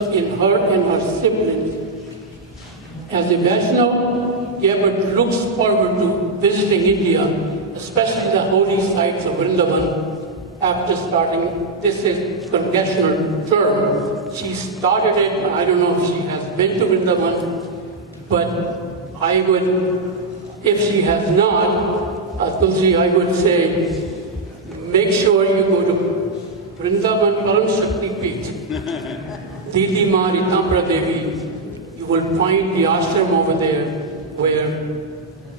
in her and her siblings. As a Vaishnav, Gabbard looks forward to visiting India, especially the holy sites of Vrindavan. After starting this is congressional term, she started it. I don't know if she has been to Vrindavan, but I would, if she has not, Tulsi, I would say, make sure you go to Vrindavan Param Shakti Peeth, Didi Ma Ritambra Devi. You will find the ashram over there where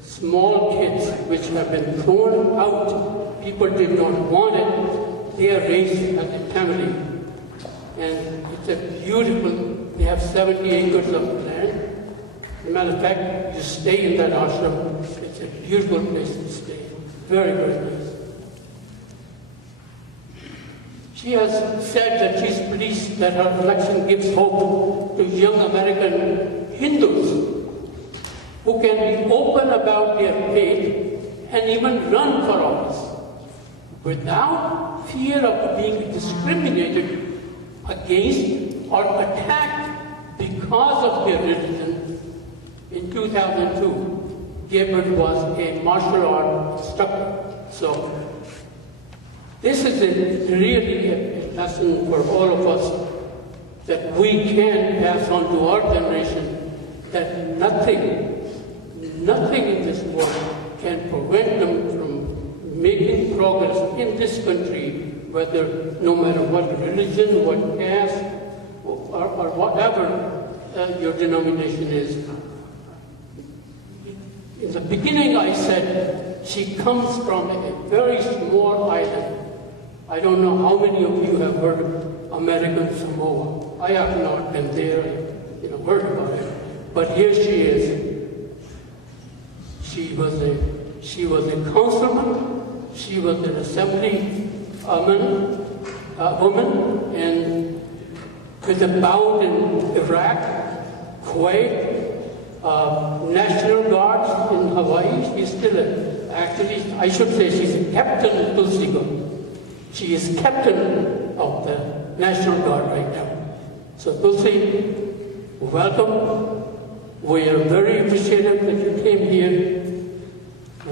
small kids which have been thrown out, people did not want it, they are raised as a family. And it's a beautiful, they have 70 acres of land. As a matter of fact, you stay in that ashram, it's a beautiful place to stay. Very, very nice. She has said that she's pleased that her election gives hope to young American Hindus who can be open about their faith and even run for office without fear of being discriminated against or attacked because of their religion. In 2002, Gabbard was a martial art instructor. So this is really a lesson for all of us that we can pass on to our generation, that nothing in this world can prevent them from making progress in this country, whether no matter what religion, what caste, or whatever your denomination is. In the beginning I said she comes from a very small island. I don't know how many of you have heard of American Samoa. I have not been there, heard about it. But here she is. She was a councilman. She was an assembly woman, and with a bound in Iraq, Kuwait, National Guards in Hawaii. She's still actually, I should say she's a captain Tulsigo. She is captain of the National Guard right now. So Tulsi, welcome. We are very appreciative that you came here.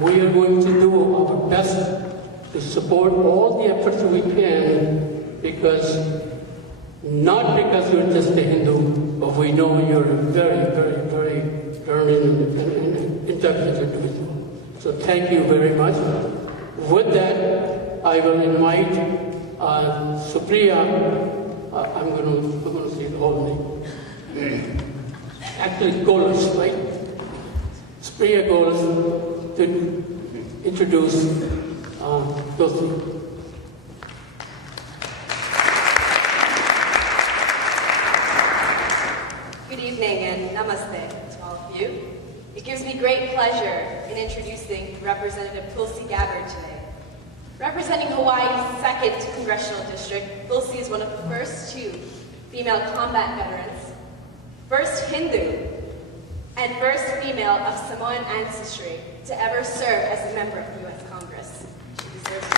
We are going to do our best to support all the efforts we can, not because you're just a Hindu, but we know you're a very, very, very learned and intelligent individual. So thank you very much. With that, I will invite Supriya. I'm going to say the whole name. Actually, Golas, right? Supriya Golas to introduce Tulsi. Good evening and namaste to all of you. It gives me great pleasure in introducing Representative Tulsi Gabbard today. Representing Hawaii's 2nd Congressional District, Tulsi is one of the first 2 female combat veterans, first Hindu, and first female of Samoan ancestry to ever serve as a member of the U.S. Congress. She deserves it.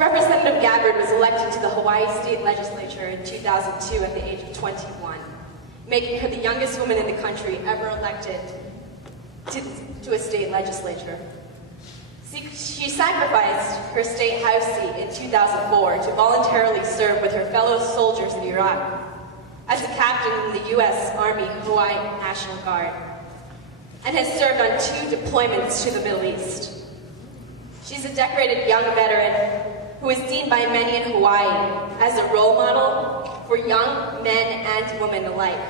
Representative Gabbard was elected to the Hawaii State Legislature in 2002 at the age of 21, making her the youngest woman in the country ever elected to a state legislature. She sacrificed her state House seat in 2004 to voluntarily serve with her fellow soldiers in Iraq as a captain in the U.S. Army Hawaii National Guard, and has served on 2 deployments to the Middle East. She's a decorated young veteran who is seen by many in Hawaii as a role model for young men and women alike,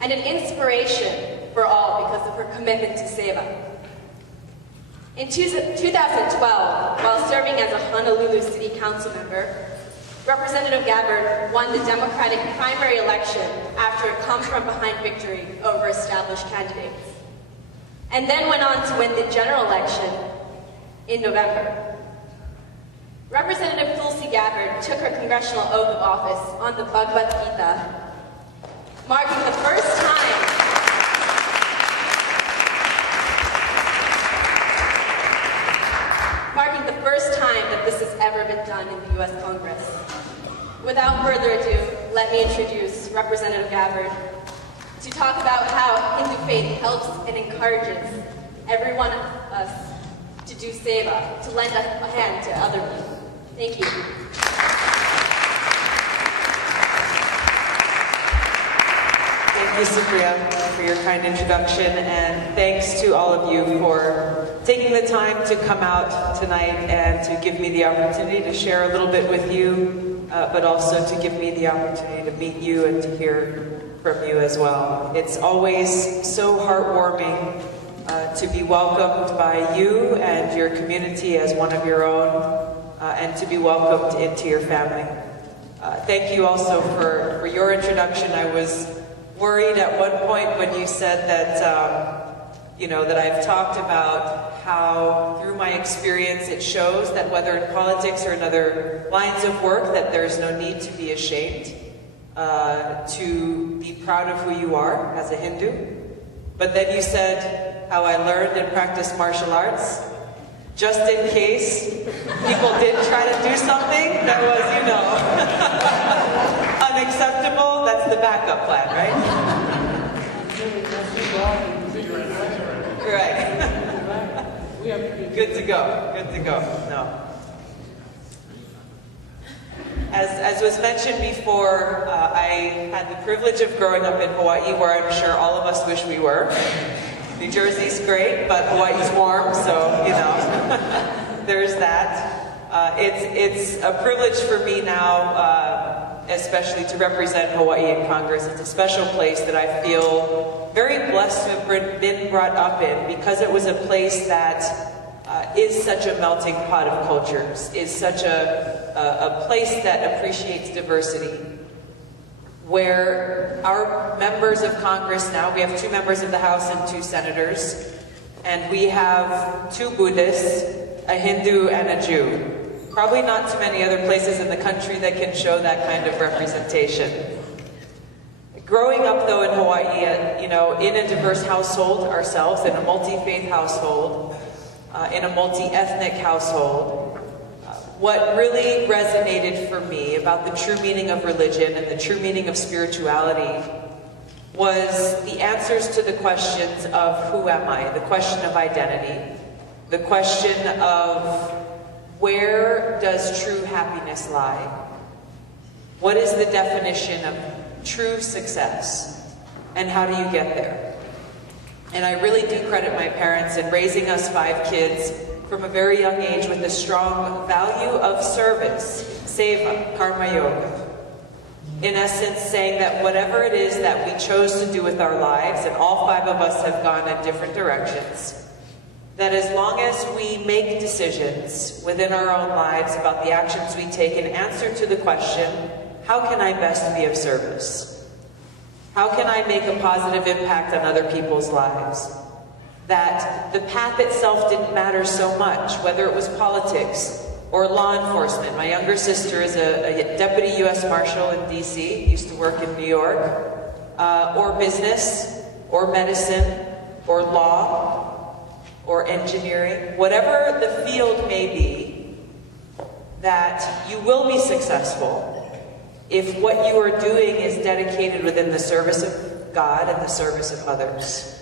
and an inspiration for all because of her commitment to Seva. In 2012, while serving as a Honolulu City Council member, Representative Gabbard won the Democratic primary election after a come-from-behind victory over established candidates, and then went on to win the general election in November. Representative Tulsi Gabbard took her congressional oath of office on the Bhagavad Gita, marking the first time that this has ever been done done in the U.S. Congress. Without further ado, let me introduce Representative Gabbard to talk about how Hindu faith helps and encourages every one of us to do seva, to lend a hand to other people. Thank you. Thank you, Supriya, for your kind introduction, and thanks to all of you for taking the time to come out tonight and to give me the opportunity to share a little bit with you, but also to give me the opportunity to meet you and to hear from you as well. It's always so heartwarming to be welcomed by you and your community as one of your own, and to be welcomed into your family. Thank you also for your introduction. I was worried at one point when you said that, that I've talked about how through my experience it shows that whether in politics or in other lines of work that there's no need to be ashamed, to be proud of who you are as a Hindu. But then you said how I learned and practiced martial arts just in case people did try to do something that was, unacceptable. That's the backup plan, right? Right. Good to go. Good to go. No. As was mentioned before, I had the privilege of growing up in Hawaii, where I'm sure all of us wish we were. New Jersey's great, but Hawaii's warm, so, there's that. It's a privilege for me now, especially to represent Hawaii in Congress. It's a special place that I feel very blessed to have been brought up in, because it was a place that is such a melting pot of cultures, is such a place that appreciates diversity, where our members of Congress now, we have 2 members of the House and 2 senators, and we have 2 Buddhists, a Hindu and a Jew. Probably not too many other places in the country that can show that kind of representation. Growing up though in Hawaii, in a diverse household ourselves, in a multi-faith household, in a multi-ethnic household, what really resonated for me about the true meaning of religion and the true meaning of spirituality was the answers to the questions of who am I, the question of identity, the question of where does true happiness lie? What is the definition of true success? And how do you get there? And I really do credit my parents in raising us 5 kids from a very young age with a strong value of service, seva, karma yoga. In essence, saying that whatever it is that we chose to do with our lives, and all 5 of us have gone in different directions, that as long as we make decisions within our own lives about the actions we take in answer to the question, how can I best be of service? How can I make a positive impact on other people's lives? That the path itself didn't matter so much, whether it was politics or law enforcement. My younger sister is a deputy U.S. Marshal in D.C., used to work in New York, or business, or medicine, or law, or engineering. Whatever the field may be, that you will be successful if what you are doing is dedicated within the service of God and the service of others.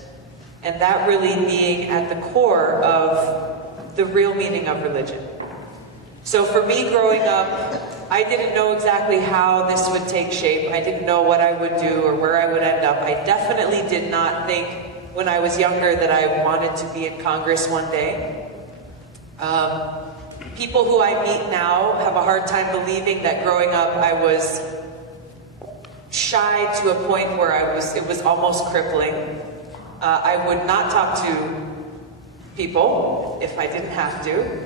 And that really being at the core of the real meaning of religion. So for me growing up, I didn't know exactly how this would take shape. I didn't know what I would do or where I would end up. I definitely did not think when I was younger that I wanted to be in Congress one day. People who I meet now have a hard time believing that growing up I was shy to a point where it was almost crippling. I would not talk to people if I didn't have to.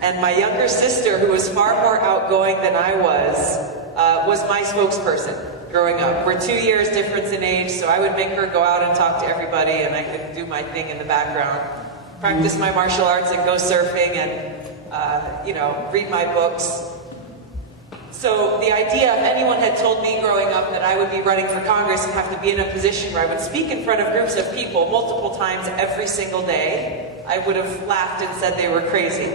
And my younger sister, who was far more outgoing than I was my spokesperson growing up. We're 2 years difference in age, so I would make her go out and talk to everybody, and I could do my thing in the background, practice my martial arts and go surfing and, read my books. So the idea, if anyone had told me growing up that I would be running for Congress and have to be in a position where I would speak in front of groups of people multiple times every single day, I would have laughed and said they were crazy.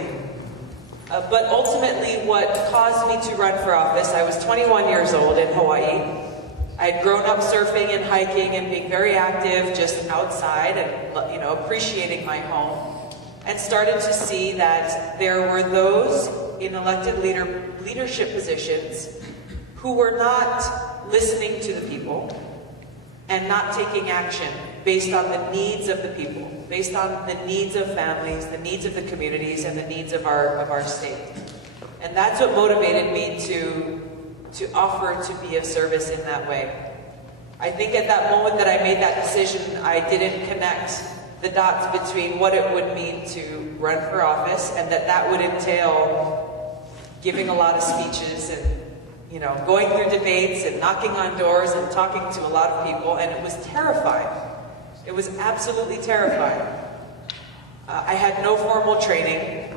But ultimately, what caused me to run for office, I was 21 years old in Hawaii. I had grown up surfing and hiking and being very active just outside and, you know, appreciating my home, and started to see that there were those in elected leadership positions who were not listening to the people and not taking action based on the needs of the people, based on the needs of families, the needs of the communities, and the needs of our state. And that's what motivated me to offer to be of service in that way. I think at that moment that I made that decision, I didn't connect the dots between what it would mean to run for office and that would entail giving a lot of speeches and, you know, going through debates and knocking on doors and talking to a lot of people, and it was terrifying. It was absolutely terrifying. I had no formal training.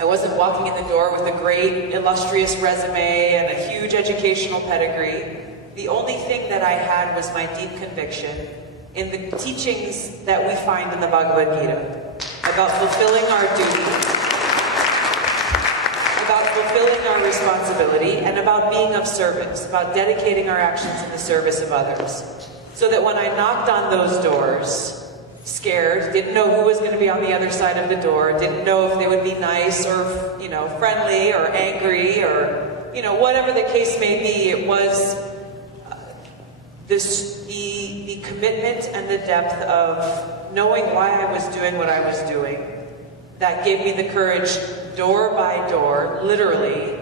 I wasn't walking in the door with a great, illustrious resume and a huge educational pedigree. The only thing that I had was my deep conviction in the teachings that we find in the Bhagavad Gita about fulfilling our duty, about fulfilling our responsibility, and about being of service, about dedicating our actions in the service of others. So that when I knocked on those doors, scared, didn't know who was going to be on the other side of the door, didn't know if they would be nice or, you know, friendly or angry or, you know, whatever the case may be, it was the commitment and the depth of knowing why I was doing what I was doing that gave me the courage, door by door, literally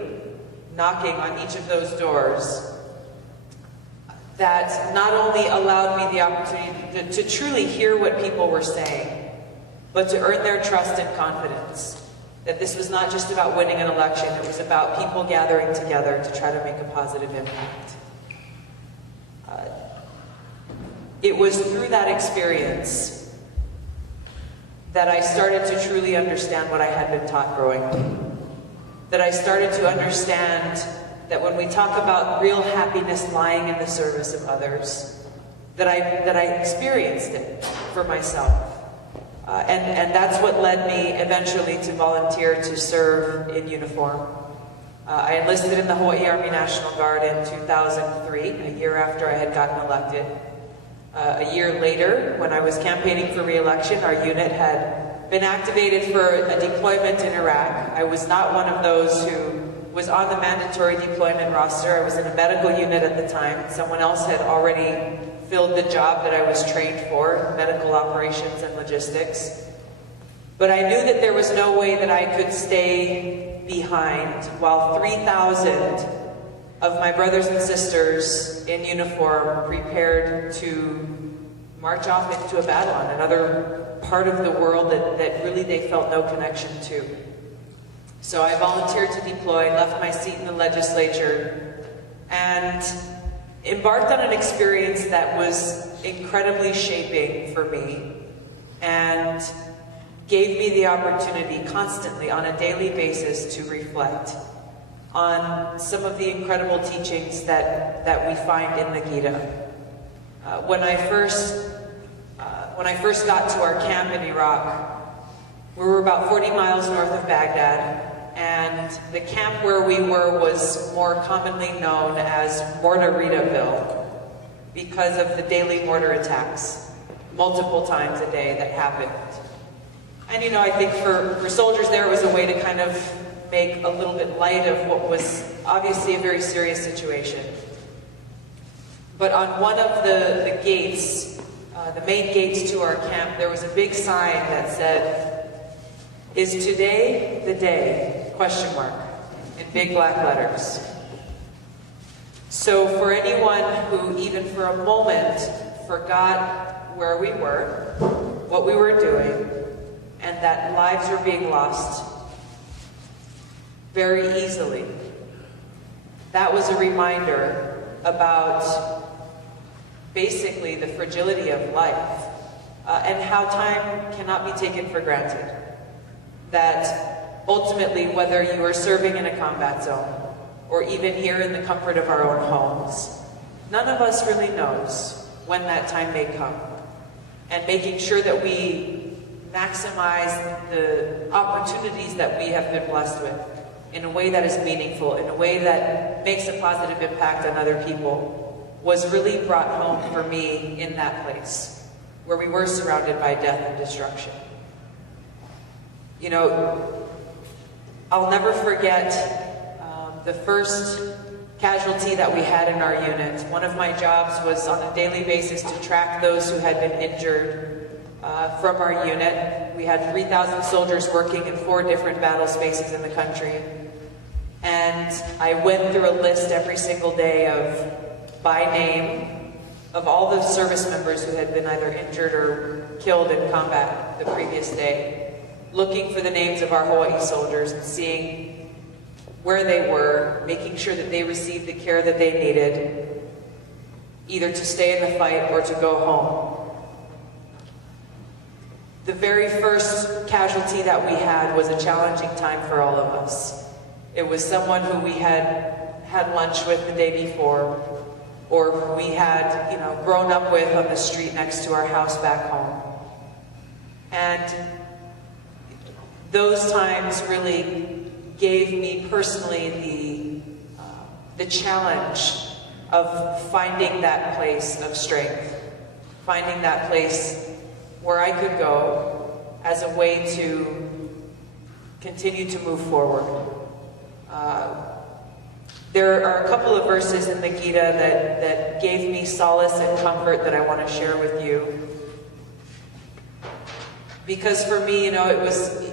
knocking on each of those doors, that not only allowed me the opportunity to truly hear what people were saying, but to earn their trust and confidence. That this was not just about winning an election, it was about people gathering together to try to make a positive impact. It was through that experience that I started to truly understand what I had been taught growing up. That I started to understand that when we talk about real happiness lying in the service of others, that I experienced it for myself. And that's what led me eventually to volunteer to serve in uniform. I enlisted in the Hawaii Army National Guard in 2003, a year after I had gotten elected. A year later, when I was campaigning for re-election, our unit had been activated for a deployment in Iraq. I was not one of those who was on the mandatory deployment roster. I was in a medical unit at the time. Someone else had already filled the job that I was trained for, medical operations and logistics. But I knew that there was no way that I could stay behind while 3,000 of my brothers and sisters in uniform prepared to march off into a battle on another part of the world that really they felt no connection to. So I volunteered to deploy, left my seat in the legislature, and embarked on an experience that was incredibly shaping for me and gave me the opportunity constantly on a daily basis to reflect on some of the incredible teachings that we find in the Gita. When I first got to our camp in Iraq, we were about 40 miles north of Baghdad, and the camp where we were was more commonly known as Mortaritaville because of the daily mortar attacks, multiple times a day that happened. And you know, I think for soldiers there, it was a way to kind of make a little bit light of what was obviously a very serious situation. But on one of the gates, the main gates to our camp, there was a big sign that said, "Is today the day?" question mark, in big black letters. So for anyone who even for a moment forgot where we were, what we were doing, and that lives were being lost very easily, that was a reminder about basically the fragility of life and how time cannot be taken for granted. That ultimately, whether you are serving in a combat zone or even here in the comfort of our own homes, none of us really knows when that time may come. And making sure that we maximize the opportunities that we have been blessed with in a way that is meaningful, in a way that makes a positive impact on other people, was really brought home for me in that place where we were surrounded by death and destruction. You know, I'll never forget the first casualty that we had in our unit. One of my jobs was on a daily basis to track those who had been injured from our unit. We had 3,000 soldiers working in 4 different battle spaces in the country. And I went through a list every single day of, by name, of all the service members who had been either injured or killed in combat the previous day, looking for the names of our Hawaii soldiers and seeing where they were, making sure that they received the care that they needed, either to stay in the fight or to go home. The very first casualty that we had was a challenging time for all of us. It was someone who we had had lunch with the day before, or who we had, you know, grown up with on the street next to our house back home. And those times really gave me personally the challenge of finding that place of strength, finding that place where I could go as a way to continue to move forward. There are a couple of verses in the Gita that gave me solace and comfort that I want to share with you. Because for me, you know, it was,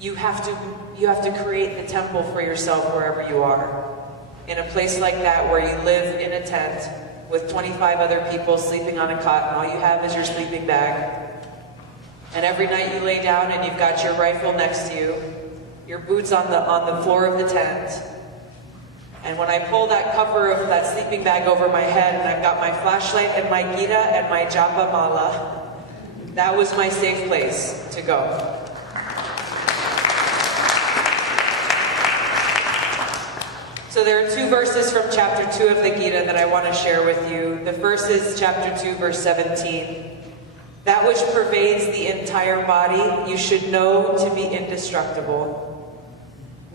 you have to create the temple for yourself wherever you are. In a place like that where you live in a tent with 25 other people sleeping on a cot and all you have is your sleeping bag. And every night you lay down and you've got your rifle next to you, your boots on the floor of the tent. And when I pull that cover of that sleeping bag over my head and I've got my flashlight and my Gita and my japa mala, that was my safe place to go. So there are 2 verses from chapter 2 of the Gita that I want to share with you. The first is chapter 2, verse 17. That which pervades the entire body, you should know to be indestructible.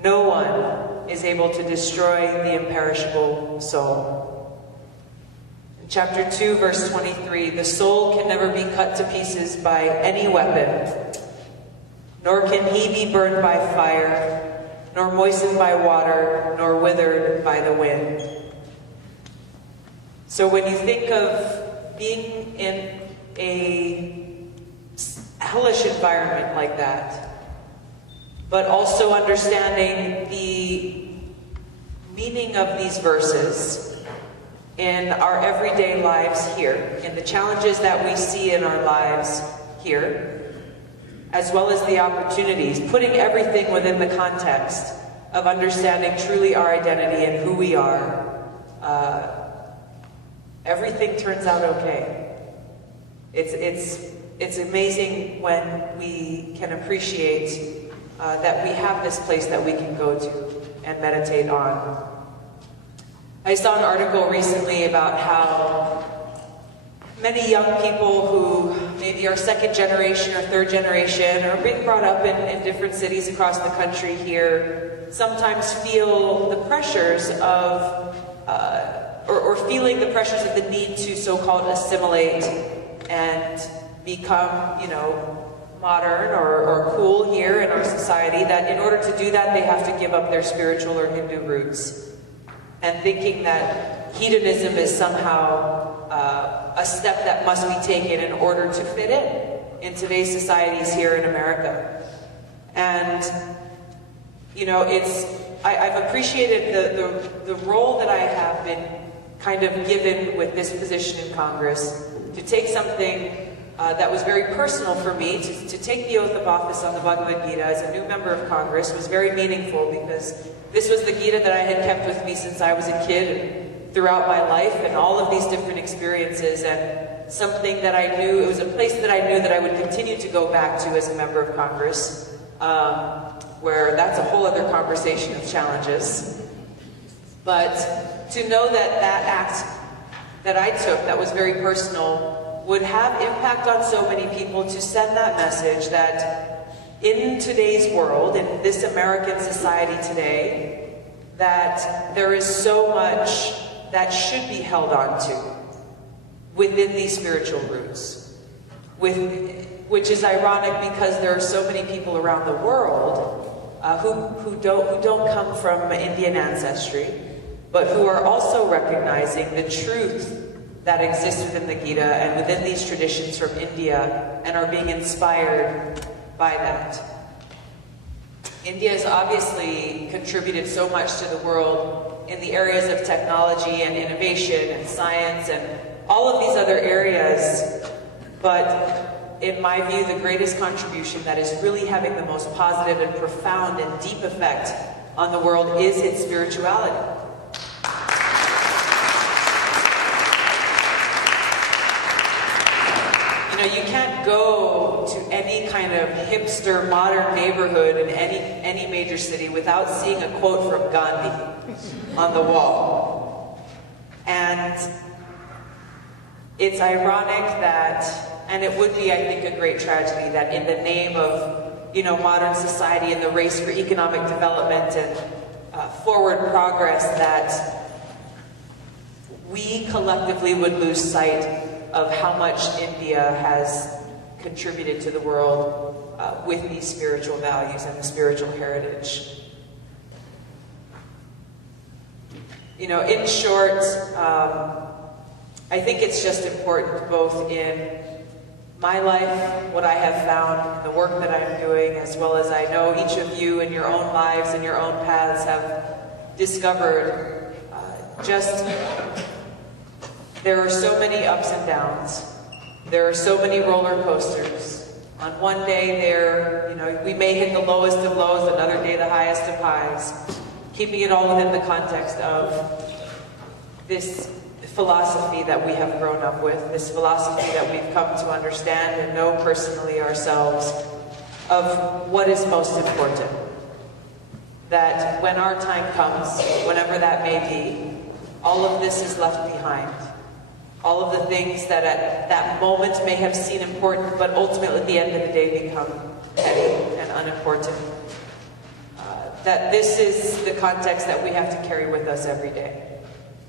No one is able to destroy the imperishable soul. In chapter 2, verse 23, the soul can never be cut to pieces by any weapon, nor can he be burned by fire, nor moistened by water, nor withered by the wind. So when you think of being in a hellish environment like that, but also understanding the meaning of these verses in our everyday lives here, in the challenges that we see in our lives here, as well as the opportunities, putting everything within the context of understanding truly our identity and who we are, everything turns out okay. It's amazing when we can appreciate that we have this place that we can go to and meditate on. I saw an article recently about how many young people who maybe are 2nd generation or 3rd generation or being brought up in different cities across the country here sometimes feel the pressures of, or feeling the pressures of the need to so-called assimilate and become, you know, modern or cool here in our society, that in order to do that, they have to give up their spiritual or Hindu roots. And thinking that hedonism is somehow a step that must be taken in order to fit in today's societies here in America. And, you know, I've appreciated the role that I have been kind of given with this position in Congress to take something that was very personal for me. To take the oath of office on the Bhagavad Gita as a new member of Congress was very meaningful, because this was the Gita that I had kept with me since I was a kid and throughout my life and all of these different experiences, and something that I knew, it was a place that I knew that I would continue to go back to as a member of Congress, where that's a whole other conversation of challenges. But to know that that act that I took that was very personal would have impact on so many people to send that message that in today's world, in this American society today, that there is so much that should be held on to within these spiritual roots, which is ironic because there are so many people around the world who don't come from Indian ancestry, but who are also recognizing the truth that exists within the Gita and within these traditions from India and are being inspired by that. India has obviously contributed so much to the world in the areas of technology and innovation and science and all of these other areas, but in my view, the greatest contribution that is really having the most positive and profound and deep effect on the world is its spirituality. You know, you can't go to any kind of hipster modern neighborhood in any major city without seeing a quote from Gandhi on the wall. And it's ironic that, and it would be, I think, a great tragedy that in the name of, you know, modern society and the race for economic development and forward progress, that we collectively would lose sight of how much India has contributed to the world with these spiritual values and the spiritual heritage. You know, in short, I think it's just important both in my life, what I have found, the work that I'm doing, as well as I know each of you in your own lives and your own paths have discovered there are so many ups and downs. There are so many roller coasters. On one day we may hit the lowest of lows, another day the highest of highs. Keeping it all within the context of this philosophy that we have grown up with, this philosophy that we've come to understand and know personally ourselves, of what is most important. That when our time comes, whenever that may be, all of this is left behind. All of the things that at that moment may have seemed important, but ultimately at the end of the day become petty and unimportant. That this is the context that we have to carry with us every day.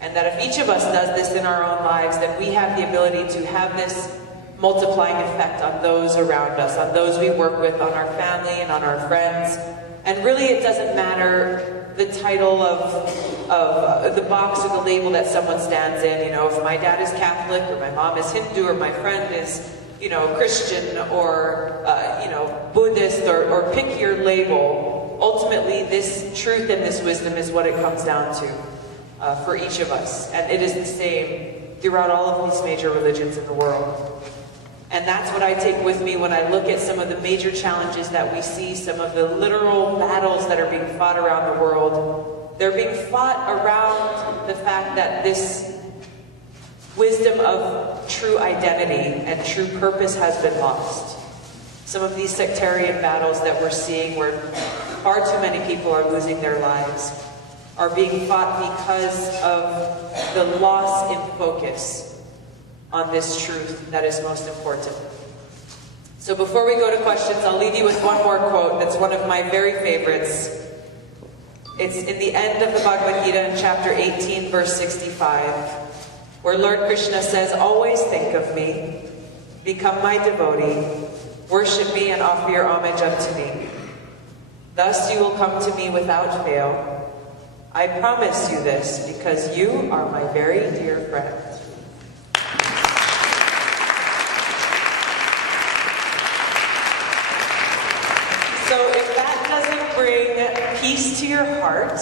And that if each of us does this in our own lives, that we have the ability to have this multiplying effect on those around us, on those we work with, on our family and on our friends. And really it doesn't matter the title of the box or the label that someone stands in. You know, if my dad is Catholic or my mom is Hindu or my friend is, you know, Christian or, Buddhist or pick your label, ultimately this truth and this wisdom is what it comes down to. For each of us. And it is the same throughout all of these major religions in the world. And that's what I take with me when I look at some of the major challenges that we see, some of the literal battles that are being fought around the world. They're being fought around the fact that this wisdom of true identity and true purpose has been lost. Some of these sectarian battles that we're seeing where far too many people are losing their lives are being fought because of the loss in focus on this truth that is most important. So before we go to questions, I'll leave you with one more quote that's one of my very favorites. It's in the end of the Bhagavad Gita in chapter 18, verse 65, where Lord Krishna says, "Always think of me, become my devotee, worship me and offer your homage unto me. Thus you will come to me without fail. I promise you this because you are my very dear friend." So if that doesn't bring peace to your heart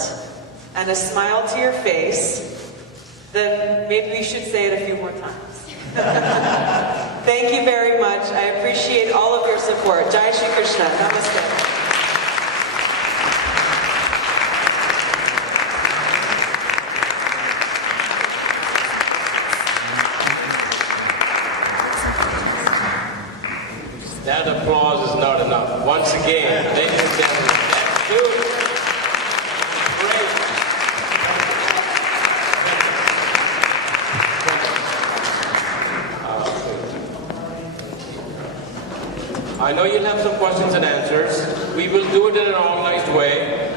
and a smile to your face, then maybe we should say it a few more times. Thank you very much. I appreciate all of your support. Jai Shri Krishna. Namaste. That applause is not enough. Once again, ladies and gentlemen, that's beautiful. Great. I know you'll have some questions and answers. We will do it in an organized way.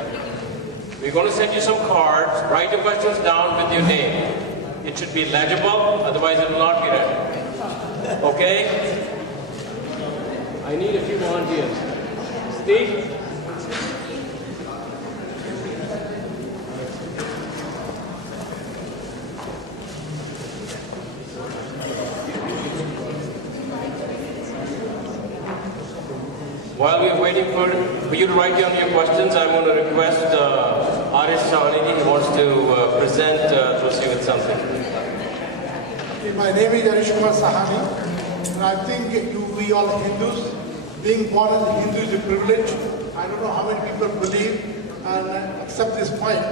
We're going to send you some cards. Write your questions down with your name. It should be legible, otherwise it will not be read. Okay? I need a few volunteers. Steve? While we're waiting for you to write down your questions, I want to request Arish Sahnidi, who wants to present Josie with something. My name is Arish Sahani, and I think we all Hindus, being born as Hindu is a privilege. I don't know how many people believe and accept this point,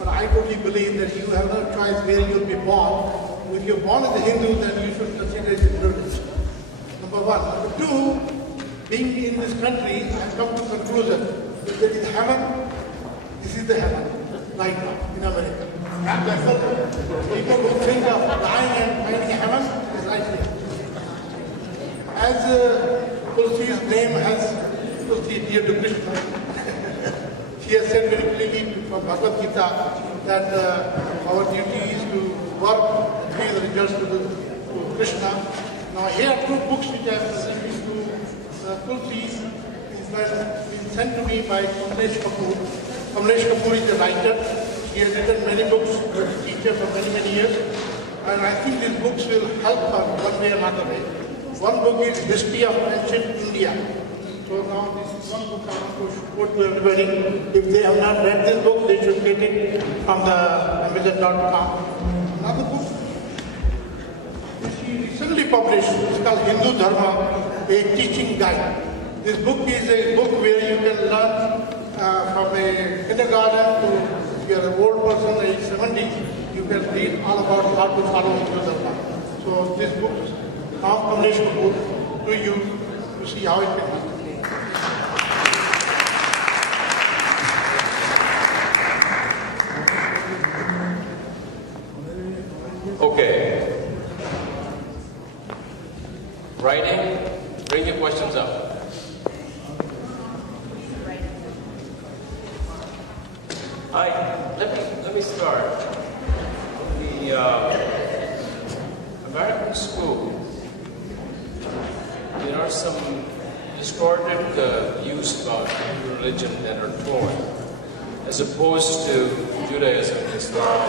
but I totally believe that you have no choice where you'll be born. If you're born as a Hindu, then you should consider it a privilege. Number one. Number two, being in this country, I've come to conclusion that there is heaven. This is the heaven right now in America. People who think of dying and finding heaven is right here. As Tulsi's name has Tulsi, dear to Krishna, she has said very clearly from Bhagavad Gita that our duty is to work and give the results to Krishna. Now here are two books which I have presented to Tulsi. These have been sent to me by Kamlesh Kapoor. Kamlesh Kapoor is a writer. He has written many books, he was a teacher for many, many years. And I think these books will help her one way or another way. One book is History of Ancient India. So now this is one book I want to quote to everybody. If they have not read this book, they should get it from the Amazon.com. Another book which he recently published is called Hindu Dharma, a teaching guide. This book is a book where you can learn from a kindergarten to, if you are an old person, age 70, you can read all about how to follow Hindu Dharma. So this book is from Kamlesh Kapoor to you to see how it can help. Okay. Writing, bring your questions up. Let me start. The American school, there are some distorted views about religion that are taught, as opposed to Judaism and Islam.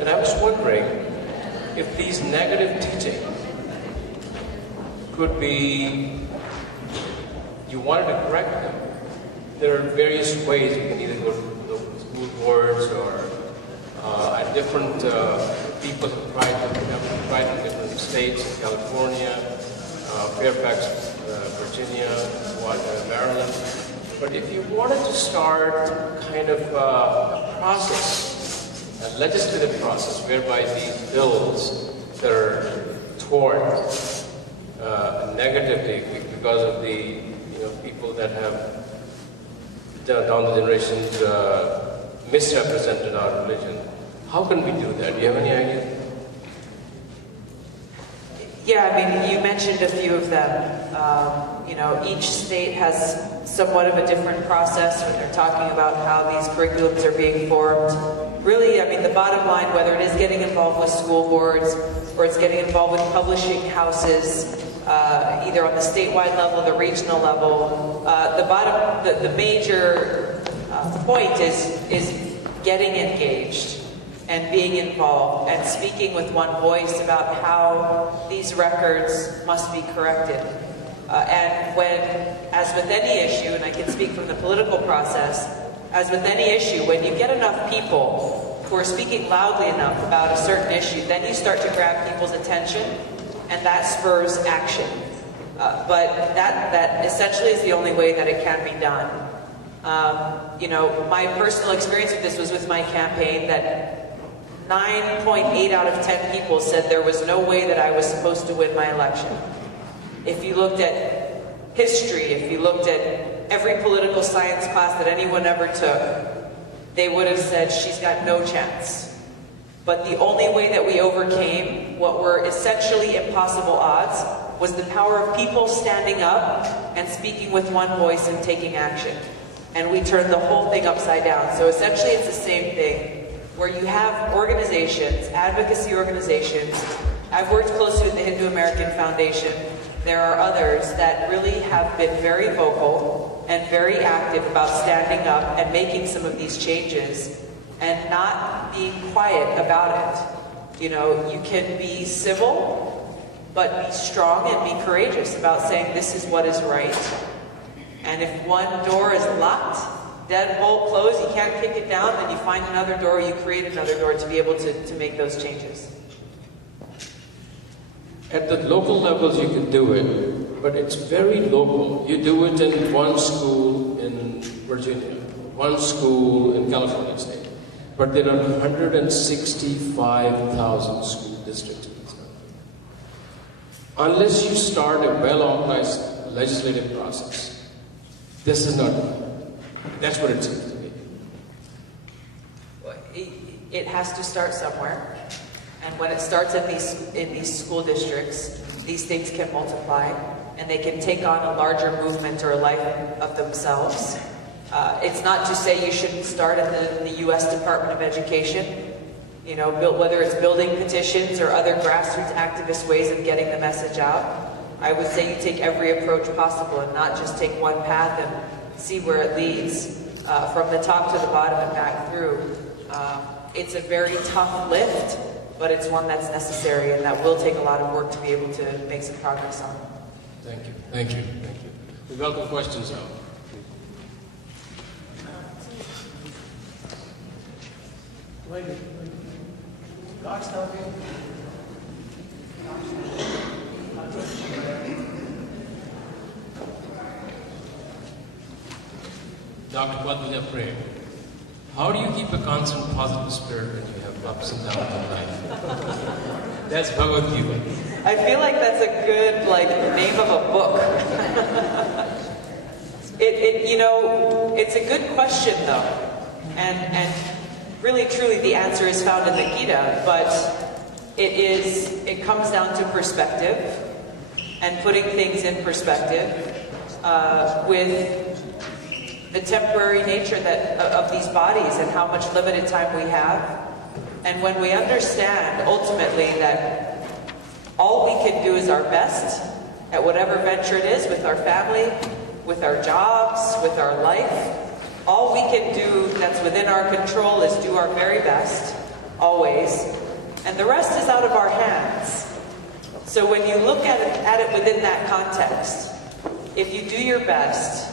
And I was wondering if these negative teaching could be, you wanted to correct them. There are various ways. You can either go to the school boards or at different people who have tried in different states, California, Fairfax, Virginia, Maryland. But if you wanted to start kind of a process, a legislative process, whereby these bills that are taught negatively because of the people that have down the generations misrepresented our religion. How can we do that? Do you have any idea? Yeah, I mean, you mentioned a few of them. Each state has somewhat of a different process when they're talking about how these curriculums are being formed. Really, I mean, the bottom line, whether it is getting involved with school boards or it's getting involved with publishing houses, either on the statewide level, the regional level, the major point is getting engaged and being involved and speaking with one voice about how these records must be corrected. And as with any issue, and I can speak from the political process, as with any issue, when you get enough people who are speaking loudly enough about a certain issue, then you start to grab people's attention, and that spurs action. But that essentially is the only way that it can be done. My personal experience with this was with my campaign that 9.8 out of 10 people said there was no way that I was supposed to win my election. If you looked at history, if you looked at every political science class that anyone ever took, they would have said she's got no chance. But the only way that we overcame what were essentially impossible odds was the power of people standing up and speaking with one voice and taking action. And we turned the whole thing upside down. So essentially it's the same thing, where you have organizations, advocacy organizations. I've worked closely with the Hindu American Foundation. There are others that really have been very vocal and very active about standing up and making some of these changes and not being quiet about it. You know, you can be civil, but be strong and be courageous about saying this is what is right. And if one door is locked, deadbolt closed, you can't kick it down, then you find another door, or you create another door to be able to make those changes. At the local levels you can do it, but it's very local. You do it in one school in Virginia, one school in California State. But there are 165,000 school districts in this country. Unless you start a well-organized legislative process, this is not, that's what it seems to me. It has to start somewhere. And when it starts in these school districts, these things can multiply and they can take on a larger movement or a life of themselves. It's not to say you shouldn't start at the U.S. Department of Education, you know, whether it's building petitions or other grassroots activist ways of getting the message out. I would say you take every approach possible and not just take one path and see where it leads, from the top to the bottom and back through. It's a very tough lift, but it's one that's necessary and that will take a lot of work to be able to make some progress on. Thank you, thank you, thank you. We welcome questions now. God's helping. Dr. Padmaja Prem, how do you keep a constant positive spirit when you have ups and downs in life? That's Bhagavad Gita. I feel like that's a good name of a book. You know, it's a good question though, and really truly the answer is found in the Gita, but it comes down to perspective and putting things in perspective with the temporary nature of these bodies and how much limited time we have. And when we understand ultimately that all we can do is our best at whatever venture it is, with our family, with our jobs, with our life, all we can do that's within our control is do our very best, always, and the rest is out of our hands. So when you look at it within that context, if you do your best,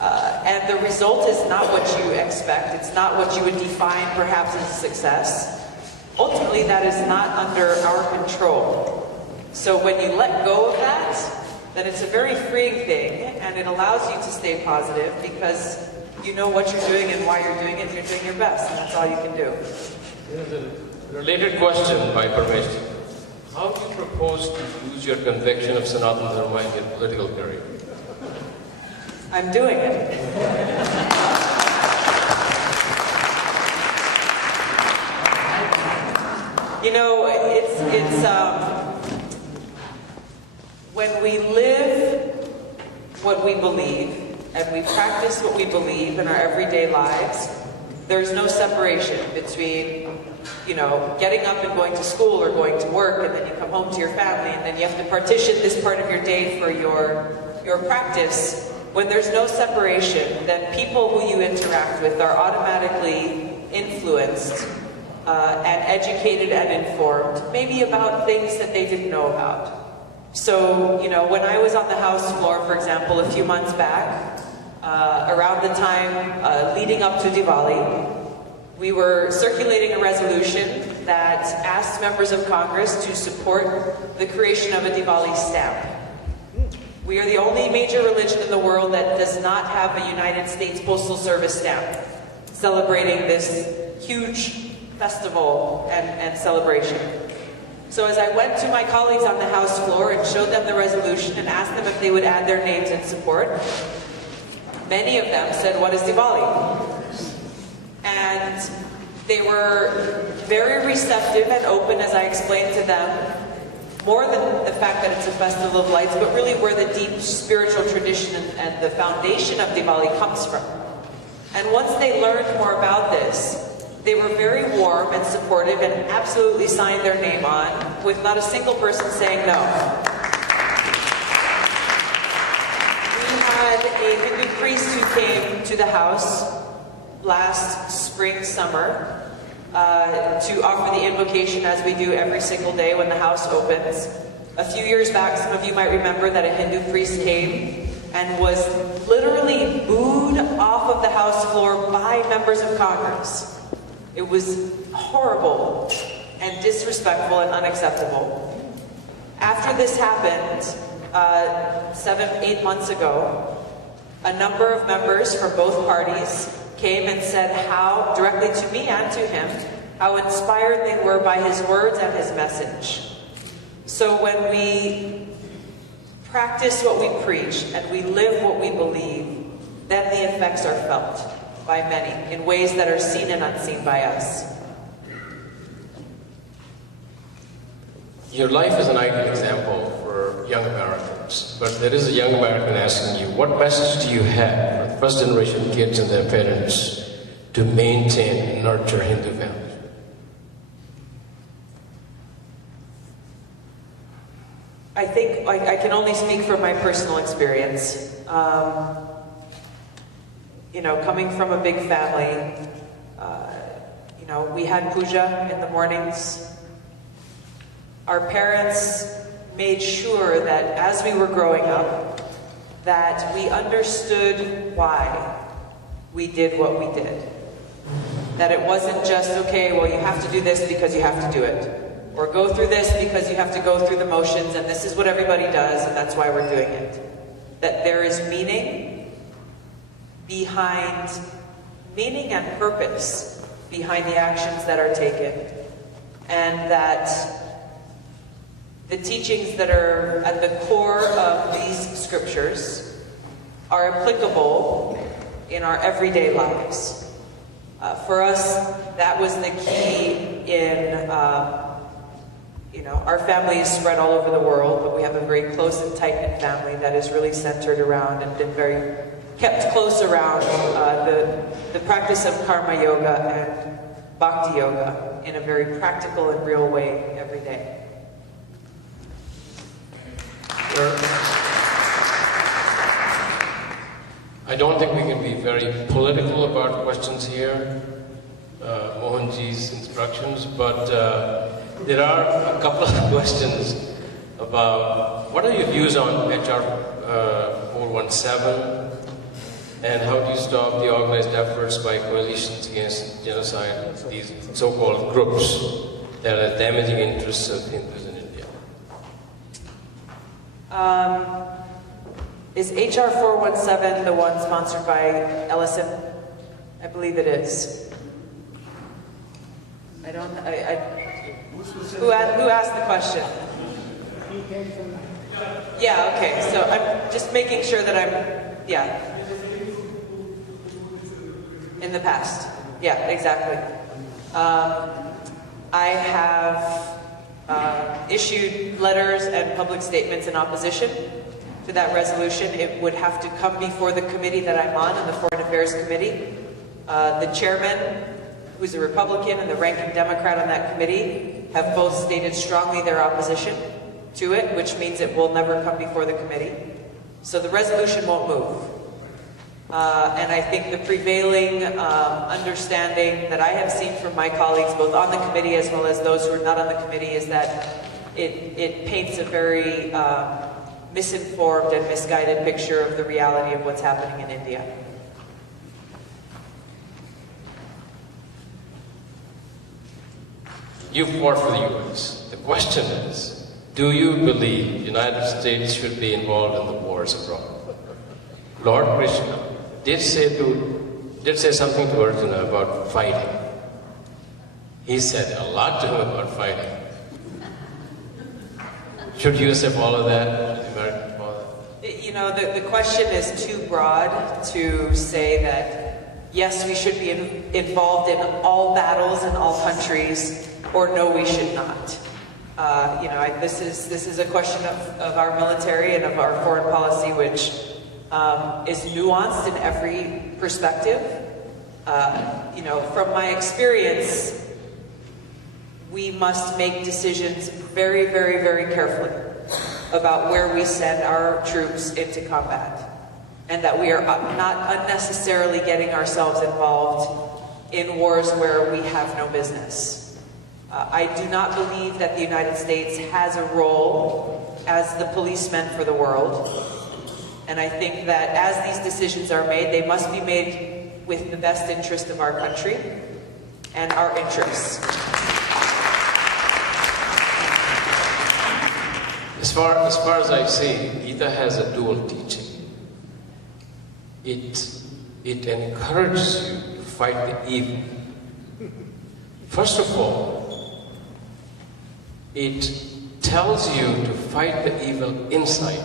and the result is not what you expect, it's not what you would define perhaps as a success, ultimately that is not under our control. So when you let go of that, then it's a very freeing thing, and it allows you to stay positive because you know what you're doing and why you're doing it, and you're doing your best, and that's all you can do. There's a related question by Parmesh. How do you propose to use your conviction of Sanatana Dharma in your political career? I'm doing it. You know, it's when we live what we believe and we practice what we believe in our everyday lives, there's no separation between, you know, getting up and going to school or going to work, and then you come home to your family, and then you have to partition this part of your day for your practice. When there's no separation, then people who you interact with are automatically influenced and educated and informed, maybe about things that they didn't know about. So, you know, when I was on the House floor, for example, a few months back, around the time leading up to Diwali, we were circulating a resolution that asked members of Congress to support the creation of a Diwali stamp. We are the only major religion in the world that does not have a United States Postal Service stamp celebrating this huge festival and celebration. So as I went to my colleagues on the House floor and showed them the resolution and asked them if they would add their names in support, many of them said, "What is Diwali?" And They were very receptive and open, as I explained to them, more than the fact that it's a festival of lights, but really where the deep spiritual tradition and the foundation of Diwali comes from. And once they learned more about this, they were very warm and supportive and absolutely signed their name on, with not a single person saying no. We had a Hindu priest who came to the house last spring, summer, to offer the invocation as we do every single day when the house opens. A few years back, some of you might remember that a Hindu priest came and was literally booed off of the House floor by members of Congress. It was horrible and disrespectful and unacceptable. After this happened, 7-8 months ago, a number of members from both parties came and said how, directly to me and to him, how inspired they were by his words and his message. So when we practice what we preach and we live what we believe, then the effects are felt by many in ways that are seen and unseen by us. Your life is an ideal example for young Americans, but there is a young American asking you, what message do you have for the first generation kids and their parents to maintain and nurture Hindu families? I think I can only speak from my personal experience. You know, coming from a big family, you know, we had puja in the mornings. Our parents made sure that as we were growing up, that we understood why we did what we did. That it wasn't just, okay, well, you have to do this because you have to do it. Or go through this because you have to go through the motions, and this is what everybody does, and that's why we're doing it. That there is meaning and purpose behind the actions that are taken. And that the teachings that are at the core of these scriptures are applicable in our everyday lives. For us, that was the key in, you know, our family is spread all over the world, but we have a very close and tight-knit family that is really centered around and been very kept close around the practice of karma yoga and bhakti yoga in a very practical and real way every day. I don't think we can be very political about questions here, Mohanji's instructions, but there are a couple of questions about what are your views on HR 417 and how do you stop the organized efforts by coalitions against genocide, these so-called groups that are damaging interests of Hindus in India? Is HR 417 the one sponsored by Ellison? I believe it is. Who asked the question? Yeah, okay, so I'm just making sure that in the past. Yeah, exactly. I have issued letters and public statements in opposition to that resolution. It would have to come before the committee that I'm on, the Foreign Affairs Committee. The chairman, who's a Republican, and the ranking Democrat on that committee have both stated strongly their opposition to it, which means it will never come before the committee. So the resolution won't move. And I think the prevailing understanding that I have seen from my colleagues, both on the committee as well as those who are not on the committee, is that it paints a very misinformed and misguided picture of the reality of what's happening in India. You fought for the U.S. The question is, do you believe the United States should be involved in the wars abroad? Lord Krishna did say something to Arjuna about fighting. He said a lot to him about fighting. Should USA follow that? Should the Americans follow that? You know, the question is too broad to say that yes, we should be involved in all battles in all countries, or no, we should not. This is a question of our military and of our foreign policy, which is nuanced in every perspective. From my experience, we must make decisions very, very, very carefully about where we send our troops into combat, and that we are not unnecessarily getting ourselves involved in wars where we have no business. I do not believe that the United States has a role as the policeman for the world, and I think that as these decisions are made, they must be made with the best interest of our country and our interests. As far as I see, Gita has a dual teaching. It encourages you to fight the evil. First of all, it tells you to fight the evil inside.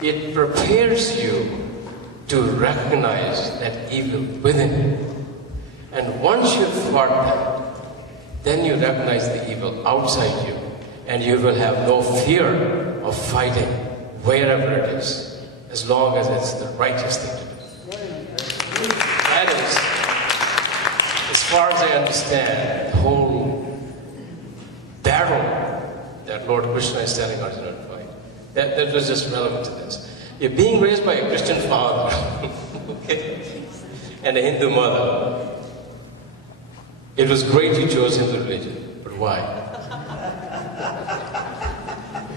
It prepares you to recognize that evil within you. And once you've fought that, then you recognize the evil outside you, and you will have no fear of fighting wherever it is, as long as it's the righteous thing to do. That is, as far as I understand, the whole battle that Lord Krishna is telling Arjuna to fight. That was just relevant to this. You're being raised by a Christian father, okay, and a Hindu mother. It was great you chose Hindu religion, but why?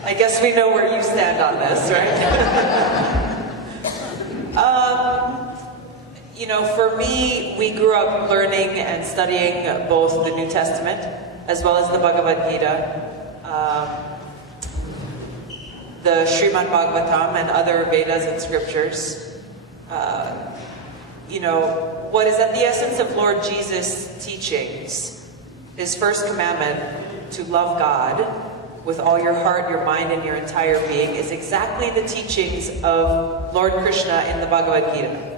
I guess we know where you stand on this, right? For me, we grew up learning and studying both the New Testament as well as the Bhagavad Gita, the Srimad Bhagavatam and other Vedas and scriptures. What is at the essence of Lord Jesus' teachings, his first commandment, to love God with all your heart, your mind, and your entire being, is exactly the teachings of Lord Krishna in the Bhagavad Gita.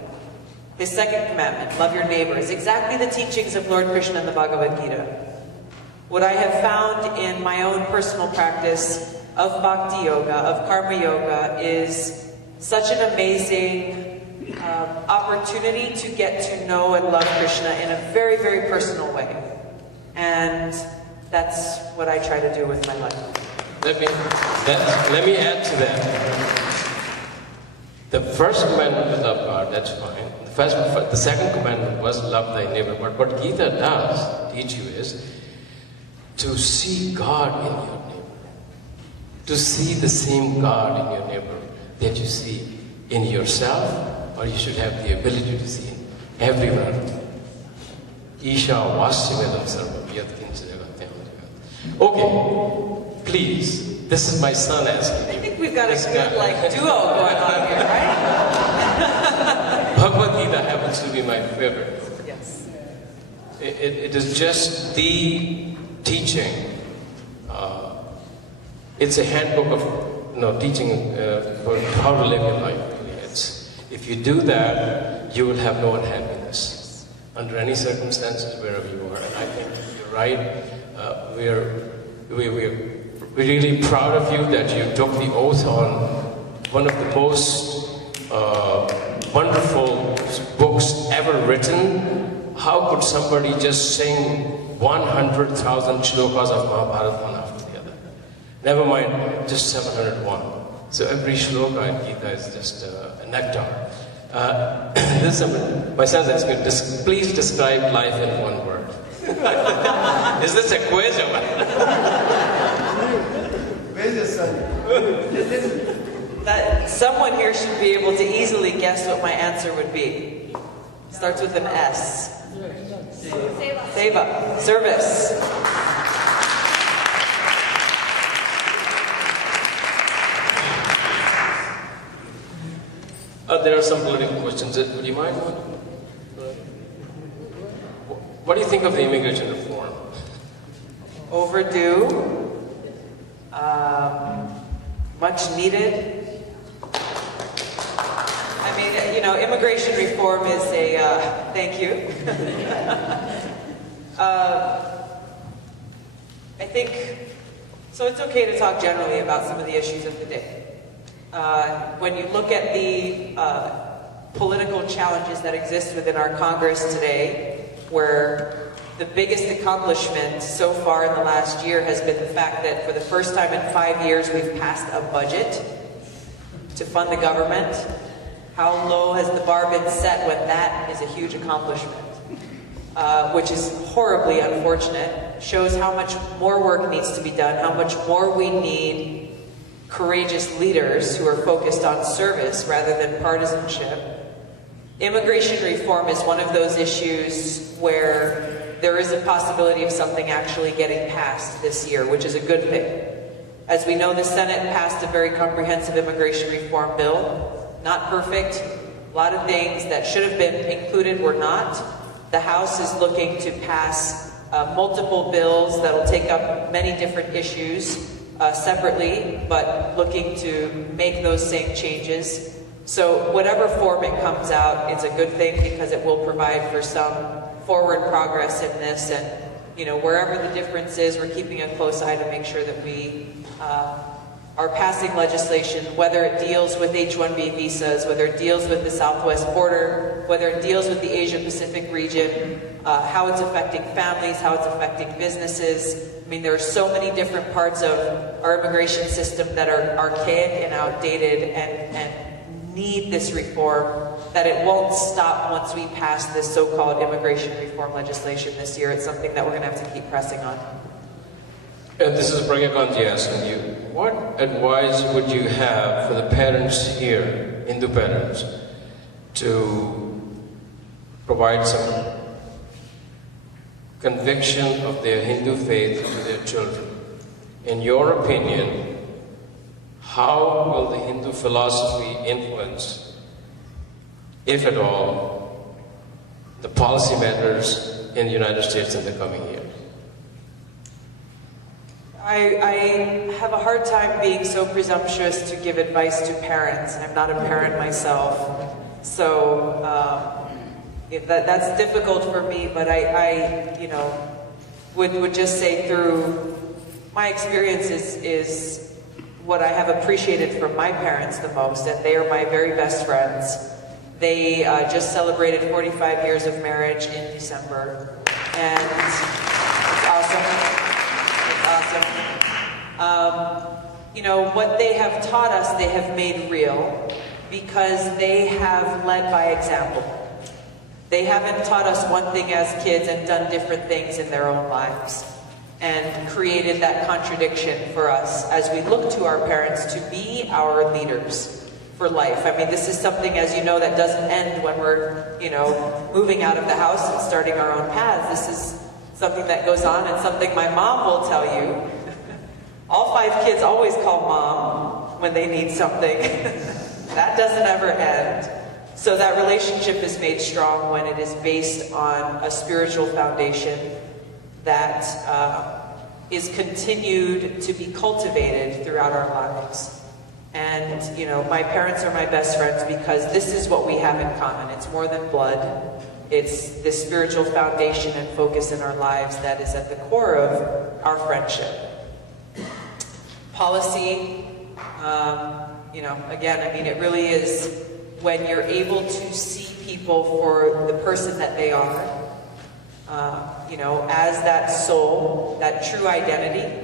His second commandment, love your neighbor, is exactly the teachings of Lord Krishna in the Bhagavad Gita. What I have found in my own personal practice of Bhakti Yoga, of Karma Yoga, is such an amazing opportunity to get to know and love Krishna in a very, very personal way. And that's what I try to do with my life. Let me add to that. The first commandment was love God, that's fine. The second commandment was love thy neighbor. But what Gita does teach you is to see God in your neighbor. To see the same God in your neighbor that you see in yourself, or you should have the ability to see in everyone. Isha Vasyavedam Sarvam Yat Kincha Jagat. Okay, please. This is my son asking. I think we've got a good duo going on here, right? Bhagavad Gita happens to be my favorite. Yes. It is just the teaching. It's a handbook of teaching for how to live your life. If you do that, you will have no unhappiness under any circumstances wherever you are. And I think you're right. We're really proud of you that you took the oath on one of the most wonderful books ever written. How could somebody just sing 100,000 shlokas of Mahabharata one after the other? Never mind, just 701. So every shloka in Gita is just a nectar. My son's asking me, please describe life in one word. Is this a quiz or what? Where's your son? That someone here should be able to easily guess what my answer would be. Starts with an S. Seva. Service. There are some political questions. Would you mind one? What do you think of the immigration reform? Overdue. Much needed. I mean, mean, you know, immigration reform is a, thank you. I think, so it's okay to talk generally about some of the issues of the day. When you look at the political challenges that exist within our Congress today, where the biggest accomplishment so far in the last year has been the fact that for the first time in 5 years we've passed a budget to fund the government. How low has the bar been set when that is a huge accomplishment? Which is horribly unfortunate, shows how much more work needs to be done, how much more we need courageous leaders who are focused on service rather than partisanship. Immigration reform is one of those issues where there is a possibility of something actually getting passed this year, which is a good thing. As we know, the Senate passed a very comprehensive immigration reform bill. Not perfect. A lot of things that should have been included were not. The House is looking to pass multiple bills that will take up many different issues separately, but looking to make those same changes. So whatever form it comes out, it's a good thing because it will provide for some forward progress in this. And you know, wherever the difference is, we're keeping a close eye to make sure that we are passing legislation, whether it deals with H-1B visas, whether it deals with the Southwest border, whether it deals with the Asia-Pacific region, how it's affecting families, how it's affecting businesses. I mean, there are so many different parts of our immigration system that are archaic and outdated and need this reform, that it won't stop once we pass this so-called immigration reform legislation this year. It's something that we're going to have to keep pressing on. And this is Pragya Kanti asking you, what advice would you have for the parents here, Hindu parents, to provide some conviction of their Hindu faith to their children? In your opinion, how will the Hindu philosophy influence, if at all, the policy matters in the United States in the coming years? I have a hard time being so presumptuous to give advice to parents. I'm not a parent myself, so that's difficult for me. But I you know, would just say through my experiences is what I have appreciated from my parents the most, and they are my very best friends. They just celebrated 45 years of marriage in December, and it's awesome. You know, what they have taught us, they have made real because they have led by example. They haven't taught us one thing as kids and done different things in their own lives and created that contradiction for us as we look to our parents to be our leaders for life. I mean, this is something, as you know, that doesn't end when we're, you know, moving out of the house and starting our own paths. This is something that goes on and something my mom will tell you. All 5 kids always call mom when they need something. That doesn't ever end. So that relationship is made strong when it is based on a spiritual foundation that is continued to be cultivated throughout our lives. And, you know, my parents are my best friends because this is what we have in common. It's more than blood. It's this spiritual foundation and focus in our lives that is at the core of our friendship. Policy, you know, again, I mean, it really is when you're able to see people for the person that they are, you know, as that soul, that true identity,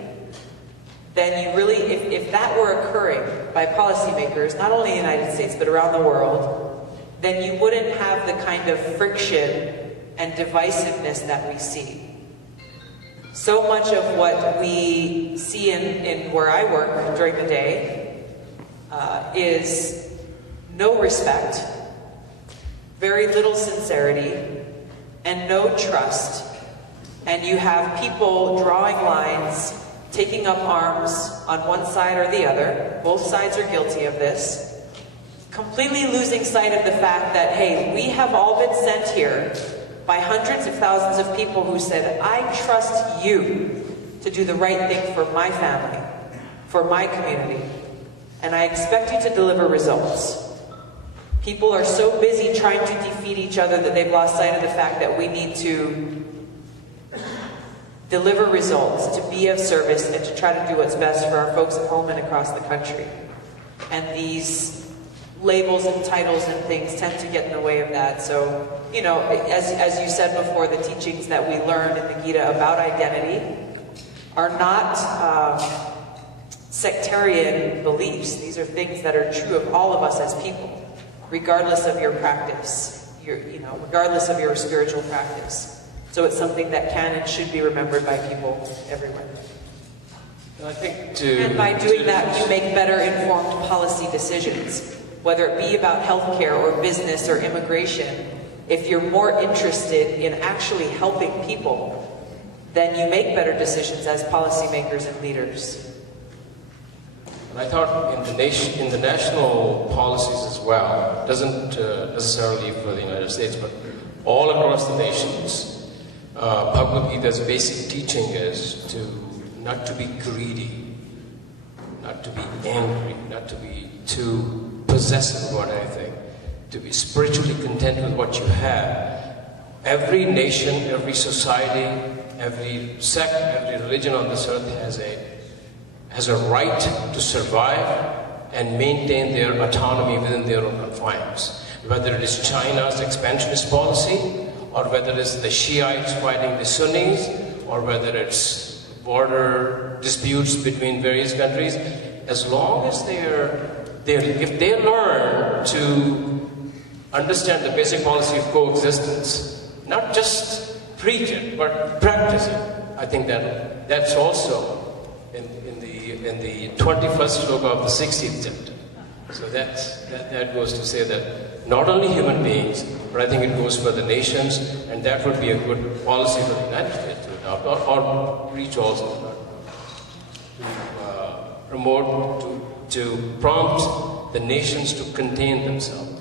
then you really, if that were occurring by policymakers, not only in the United States, but around the world, then you wouldn't have the kind of friction and divisiveness that we see. So much of what we see in where I work during the day is no respect, very little sincerity, and no trust. And you have people drawing lines, taking up arms on one side or the other. Both sides are guilty of this. Completely losing sight of the fact that, hey, we have all been sent here by hundreds of thousands of people who said, I trust you to do the right thing for my family, for my community, and I expect you to deliver results. People are so busy trying to defeat each other that they've lost sight of the fact that we need to deliver results, to be of service, and to try to do what's best for our folks at home and across the country. And these labels and titles and things tend to get in the way of that. So, you know, as you said before, the teachings that we learned in the Gita about identity are not sectarian beliefs. These are things that are true of all of us as people, regardless of your practice, regardless of your spiritual practice. So it's something that can and should be remembered by people everywhere. I think and by doing that, you make better informed policy decisions, whether it be about healthcare or business or immigration. If you're more interested in actually helping people, then you make better decisions as policymakers and leaders. And I thought in the national policies as well, doesn't necessarily for the United States, but all across the nations, Bhagavad Gita's basic teaching is not to be greedy, not to be angry, not to be too possessive about anything, to be spiritually content with what you have. Every nation, every society, every sect, every religion on this earth has a right to survive and maintain their autonomy within their own confines. Whether it is China's expansionist policy, or whether it's the Shiites fighting the Sunnis, or whether it's border disputes between various countries, as long as if they learn to understand the basic policy of coexistence, not just preach it, but practice it, I think that's also in the 21st sloka of the 60th chapter. So that goes to say that not only human beings, but I think it goes for the nations, and that would be a good policy for the United States to adopt, or reach also to promote, to prompt the nations to contain themselves.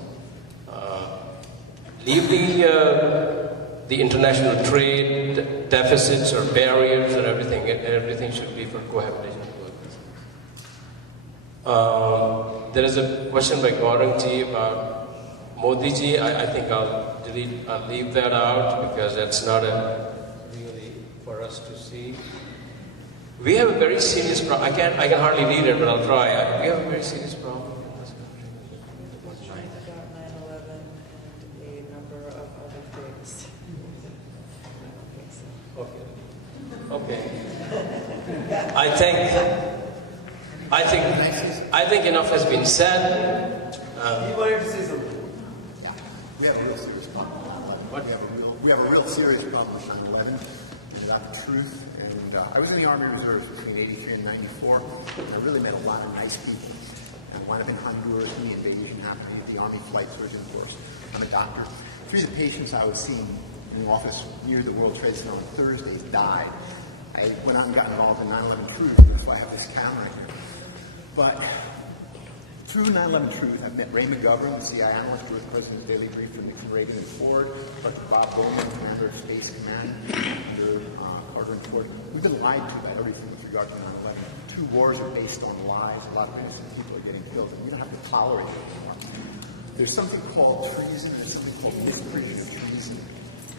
Leave the international trade deficits or barriers or everything. Everything should be for cohabitation. There is a question by Gaurang ji about Modi ji. I think I'll leave that out because that's not really for us to see. We have a very serious problem. I can hardly read it, but I'll try. We have a very serious problem in this country. About 9/11 and a number of other things. Okay. I think enough has been said. He wanted to say something. Yeah, we have a real serious problem with 9/11. We have a real serious problem with 9/11. Without the truth. And I was in the Army Reserves between 83 and 94. And I really met a lot of nice people. And one of them in Honduras, when the invasion happened, the Army flight surgeon, of course. I'm a doctor. 3 of the patients I was seeing in the office near the World Trade Center on Thursdays died. I went on and got involved in 9/11 Truth. That's why I have this calendar. But through 9/11 Truth, I've met Ray McGovern, the CIA analyst who was President's Daily Brief from Nixon, Reagan, and Ford, Dr. Bob Bowman, Commander of Space Command, under Carter and Ford. We've been lied to about everything with regard to 9/11. 2 wars are based on lies. A lot of innocent people are getting killed, and we don't have to tolerate it anymore. There's something called treason, and something called misprision of treason.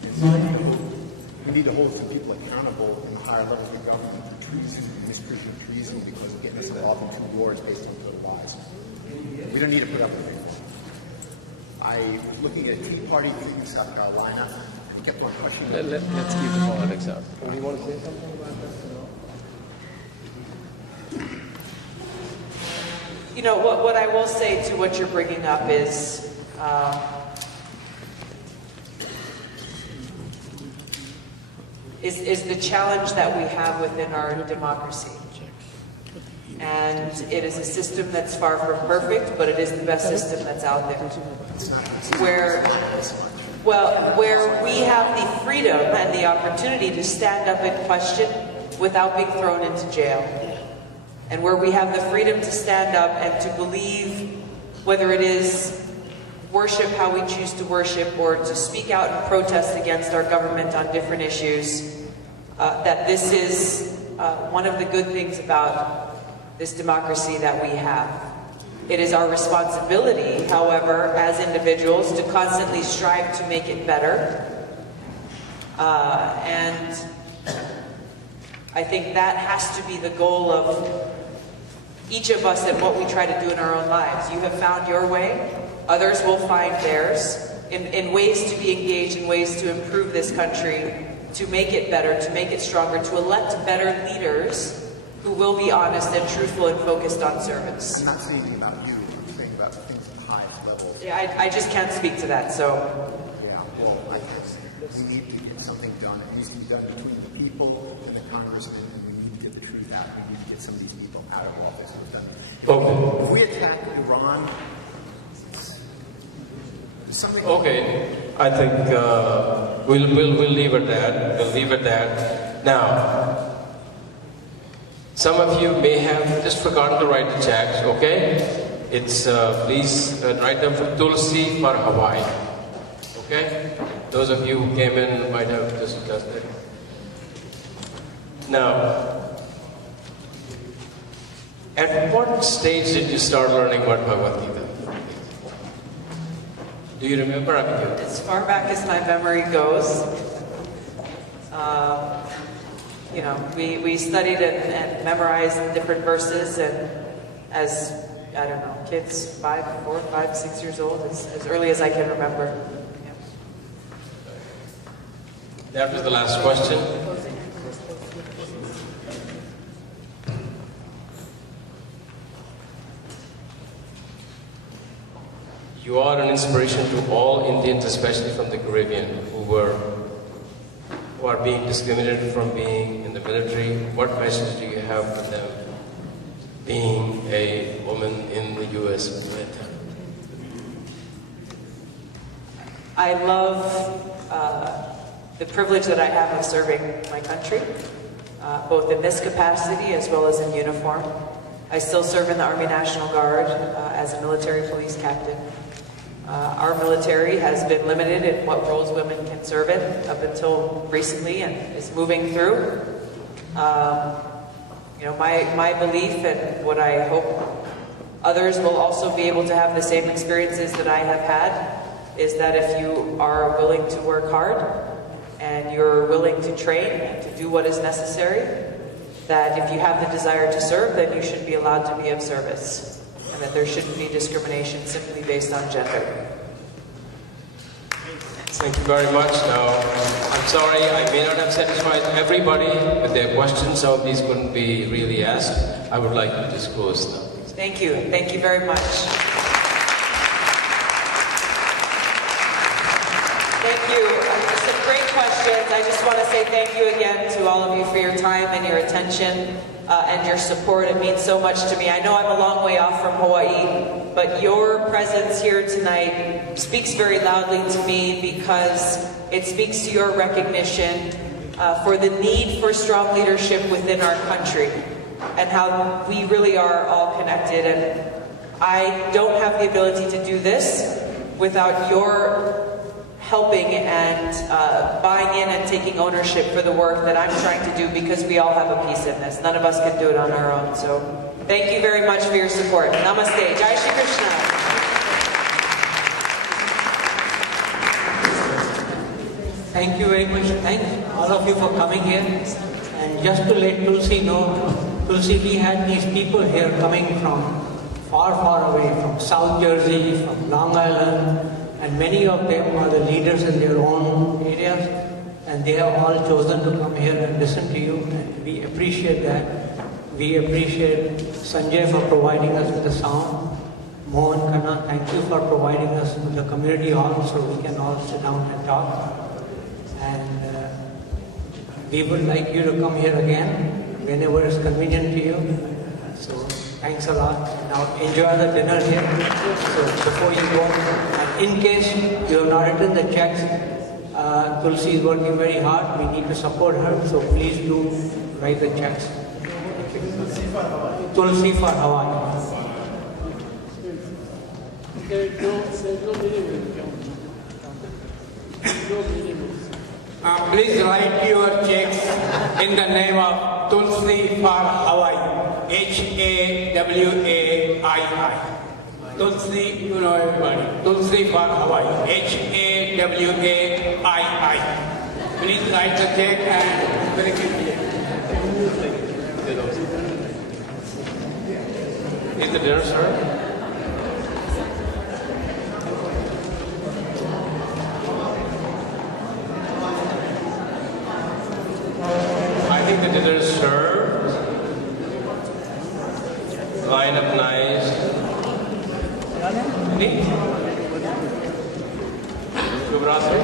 And so we need to hold some people accountable in the higher levels of government for treason, misprision of treason, because we're getting us involved in 2 wars based on total lies. We don't need to put up with it. I was looking at a Tea Party thing in South Carolina. I kept on questioning. Let's keep the politics out. Do you want to say something about that? You know, what I will say to what you're bringing up is the challenge that we have within our democracy. And it is a system that's far from perfect, but it is the best system that's out there. Where we have the freedom and the opportunity to stand up and question without being thrown into jail. And where we have the freedom to stand up and to believe, whether it is worship how we choose to worship or to speak out and protest against our government on different issues, that this is one of the good things about this democracy that we have. It is our responsibility, however, as individuals to constantly strive to make it better. And I think that has to be the goal of each of us and what we try to do in our own lives. You have found your way, others will find theirs, in ways to be engaged, in ways to improve this country, to make it better, to make it stronger, to elect better leaders who will be honest and truthful and focused on service. I'm not saying anything about you, I'm saying about things at the highest levels. Yeah, I just can't speak to that, so. Yeah, well, I guess we need to get something done. It needs to be done between the people and the Congress, and we need to get the truth out. We need to get some of these people out of office. Okay. If we attack Iran, something. Okay, I think we'll leave it at that. We'll leave it at that. Now, some of you may have just forgotten to write the checks. Okay, it's please write them for Tulsi for Hawaii. Okay, those of you who came in might have just done it. Now, at what stage did you start learning about Bhagavad Gita? Do you remember? I mean, As far back as my memory goes, you know, we studied and memorized different verses, and as, I don't know, kids 4, 5, 6 years old, as early as I can remember. Yeah. That was the last question. You are an inspiration to all Indians, especially from the Caribbean, who are being discriminated from being in the military. What message do you have for them, being a woman in the U.S. military? I love the privilege that I have of serving my country, both in this capacity as well as in uniform. I still serve in the Army National Guard as a military police captain. Our military has been limited in what roles women can serve in up until recently, and is moving through. You know, my belief, and what I hope others will also be able to have the same experiences that I have had, is that if you are willing to work hard and you're willing to train and to do what is necessary, that if you have the desire to serve, then you should be allowed to be of service. And that there shouldn't be discrimination simply based on gender. Thank you very much. Now, I'm sorry, I may not have satisfied everybody with their questions. Some of these couldn't be really asked. I would like to disclose them. Thank you. Thank you very much. Thank you. Some great questions. I just want to say thank you again to all of you for your time and your attention and your support. It means so much to me. I know I'm a long way off from Hawaii, but your presence here tonight speaks very loudly to me, because it speaks to your recognition for the need for strong leadership within our country, and how we really are all connected. And I don't have the ability to do this without your helping and buying in and taking ownership for the work that I'm trying to do, because we all have a piece in this. None of us can do it on our own. So thank you very much for your support. Namaste. Jai Shri Krishna. Thank you very much. Thank all of you for coming here. And just to let Tulsi know, Tulsi, we had these people here coming from far, far away, from South Jersey, from Long Island, and many of them are the leaders in their own areas, and they have all chosen to come here and listen to you, and we appreciate that. We appreciate Sanjay for providing us with the sound. Mohan Khanna, thank you for providing us with the community hall so we can all sit down and talk. And we would like you to come here again whenever it's convenient to you. So thanks a lot. Now enjoy the dinner here. So before you go, and in case you have not written the checks, Tulsi is working very hard. We need to support her, so please do write the checks. Tulsi for Hawaii. There's no minimum. Please write your checks in the name of Tulsi for Hawaii. Hawaii. Tulsi, you know everybody. Tulsi for Hawaii. Hawaii. Please write the check and bring it here. Is the dinner served? I think the dinner is served. Line up nice. Neat. Shubhrastri.